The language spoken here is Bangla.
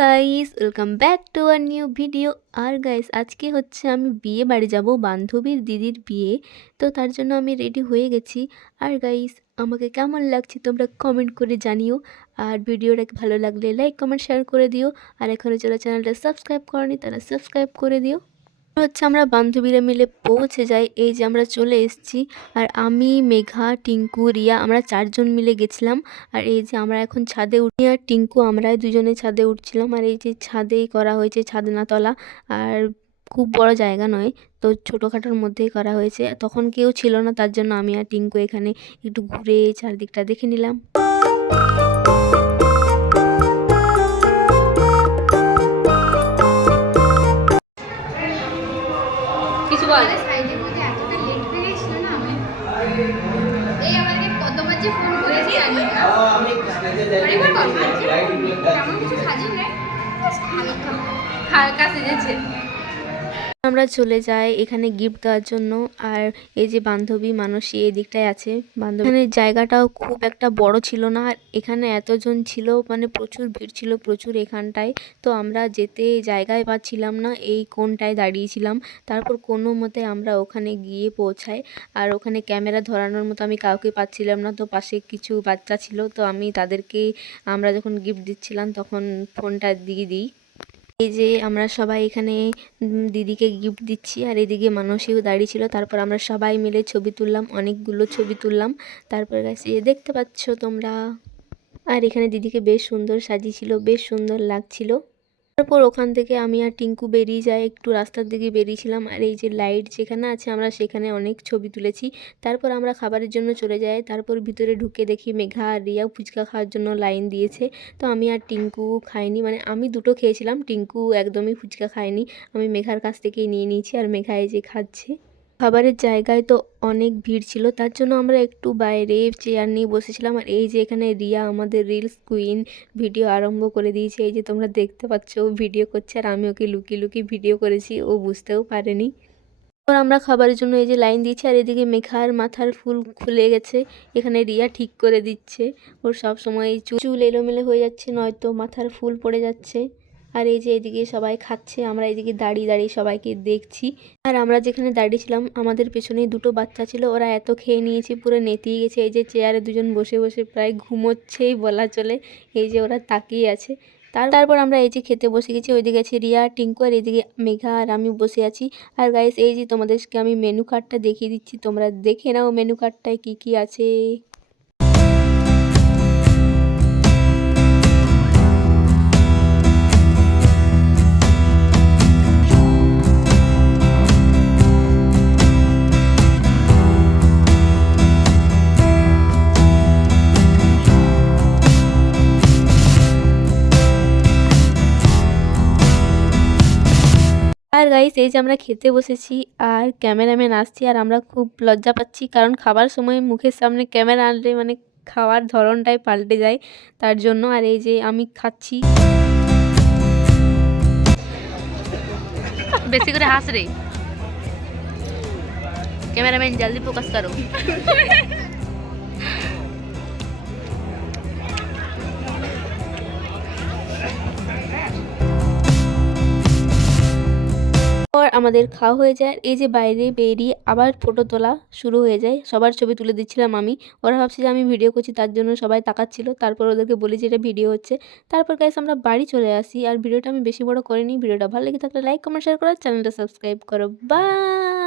Guys welcome back to our new video R guys আজকে হচ্ছে আমি বিয়ে বাড়ি যাব, বান্ধবীর দিদির বিয়ে। তো তার জন্য আমি রেডি হয়ে গেছি। আর গাইস আমাকে কেমন লাগছে তোমরা কমেন্ট করে জানিও। আর ভিডিওটাকে ভালো লাগলে লাইক কমেন্ট শেয়ার করে দিও। আর এখানে যারা চ্যানেলটা সাবস্ক্রাইব করনি, তারা সাবস্ক্রাইব করে দিও। হচ্ছে আমরা বান্ধবীরা মিলে পৌঁছে যাই। এই যে আমরা চলে এসেছি আর আমি, মেঘা, টিঙ্কু, রিয়া, আমরা চারজন মিলে গেছিলাম। আর এই যে আমরা এখন ছাদে উঠি আর টিঙ্কু আমরা দুজনে ছাদে উঠছিলাম। আর এই যে ছাদেই করা হয়েছে ছাদনাতলা। আর খুব বড় জায়গা নয়, তো ছোটোখাটোর মধ্যেই করা হয়েছে। তখন কেউ ছিল না, তার জন্য আমি আর টিঙ্কু এখানে একটু ঘুরে চারদিকটা দেখে নিলাম। তেমন কিছু সাজিয়ে নেই হালকা হালকা সেজেছে আমরা চলে যাই এখানে গিফট দেওয়ার জন্য। আর এই যে বান্ধবী মানসী এই আছে। বান্ধবী এখানে জায়গাটাও খুব একটা বড় ছিল না। আর এখানে এতজন ছিল মানে প্রচুর ভিড় ছিল প্রচুর এখানটায়। তো আমরা যেতে জায়গায় পাচ্ছিলাম না, এই কোনটায় দাঁড়িয়েছিলাম। তারপর কোনো মতে আমরা ওখানে গিয়ে পৌঁছাই। আর ওখানে ক্যামেরা ধরানোর মতো আমি কাউকে পাচ্ছিলাম না। তো পাশে কিছু বাচ্চা ছিল, তো আমি তাদেরকে আমরা যখন গিফট দিচ্ছিলাম, তখন ফোনটা দিয়ে দিই। এই যে আমরা সবাই এখানে দিদিকে গিফট দিচ্ছি আর এদিকে মানসীও দাঁড়িয়ে ছিল। তারপর আমরা সবাই মিলে ছবি তুললাম, অনেকগুলো ছবি তুললাম। তারপর কাছে দেখতে পাচ্ছ তোমরা। আর এখানে দিদিকে বেশ সুন্দর সাজিয়েছিল, বেশ সুন্দর লাগছিল। তারপর ওখান থেকে আমি আর টিঙ্কু বেরিয়ে যাই, একটু রাস্তার দিকে বেরিয়েছিলাম। আর এই যে লাইট যেখানে আছে, আমরা সেখানে অনেক ছবি তুলেছি। তারপর আমরা খাবারের জন্য চলে যাই। তারপর ভিতরে ঢুকে দেখি মেঘা আর রিয়া ফুচকা খাওয়ার জন্য লাইন দিয়েছে। তো আমি আর টিঙ্কু খাইনি। মানে আমি দুটো খেয়েছিলাম, টিঙ্কু একদমই ফুচকা খায়নি। আমি মেঘার কাছ থেকেই নিয়ে নিয়েছি। আর মেঘা এই যে খাচ্ছে। খাবারের জায়গায় তো অনেক ভিড় ছিল, তার জন্য আমরা একটু বাইরে চেয়ার নিয়ে বসেছিলাম। আর এই যে এখানে রিয়া আমাদের রিলস কুইন ভিডিও আরম্ভ করে দিয়েছে, এই যে তোমরা দেখতে পাচ্ছ, ও ভিডিও করছে আর আমি ওকে লুকিয়ে লুকিয়ে ভিডিও করেছি, ও বুঝতেও পারেনি। তারপর আমরা খাবারের জন্য এই যে লাইন দিয়েছি, আর এদিকে মেঘার মাথার ফুল খুলে গেছে, এখানে রিয়া ঠিক করে দিচ্ছে। ওর সব সময় চুল চুল এলোমেলো হয়ে যাচ্ছে, নয়তো মাথার ফুল পড়ে যাচ্ছে। আর এই যে এদিকে সবাই খাচ্ছে, আমরা এদিকে দাঁড়িয়ে দাঁড়িয়ে সবাইকে দেখছি। আর আমরা যেখানে দাঁড়িয়েছিলাম, আমাদের পেছনে দুটো বাচ্চা ছিল, ওরা এত খেয়ে নিয়েছে, পুরো নেতিয়ে গেছে। এই যে চেয়ারে দুজন বসে বসে প্রায় ঘুমোচ্ছেই বলা চলে, এই যে ওরা তাকিয়ে আছে। তার, তারপর আমরা এই যে খেতে বসে গেছি, ওইদিকে আছে রিয়া, টিঙ্কু, আর এদিকে মেঘা আর আমি বসে আছি। আর গাইস এই যে তোমাদেরকে আমি মেনু কার্ডটা দেখিয়ে দিচ্ছি, তোমরা দেখে নাও মেনু কার্ডটায় কী কী আছে। গাইস এই যে আমরা খেতে বসেছি আর ক্যামেরাম্যান আসছি আর আমরা খুব লজ্জা পাচ্ছি কারণ খাবার সময় মুখের সামনে ক্যামেরা আনলে মানে খাওয়ার ধরনটাই পাল্টে যায় তার জন্য। আর এই যে আমি খাচ্ছি। বেশি করে হাস রে। ক্যামেরাম্যান জলদি ফোকাস করো। আমাদের খাওয়া হয়ে যায়। এই যে বাইরে বেরিয়ে আবার ফটো তোলা শুরু হয়ে যায়। সবার ছবি তুলে দিচ্ছিলাম আমি। ওরা ভাবছে যে আমি ভিডিও করছি, তার জন্য সবাই তাকাচ্ছিল। তারপর ওদেরকে বলি যে এটা ভিডিও হচ্ছে। তারপর গাইস আমরা বাড়ি চলে আসি। আর ভিডিওটা আমি বেশি বড় করিনি। ভিডিওটা ভালো লেগে থাকলে লাইক কমেন্ট শেয়ার করো চ্যানেলটা সাবস্ক্রাইব করো। বাই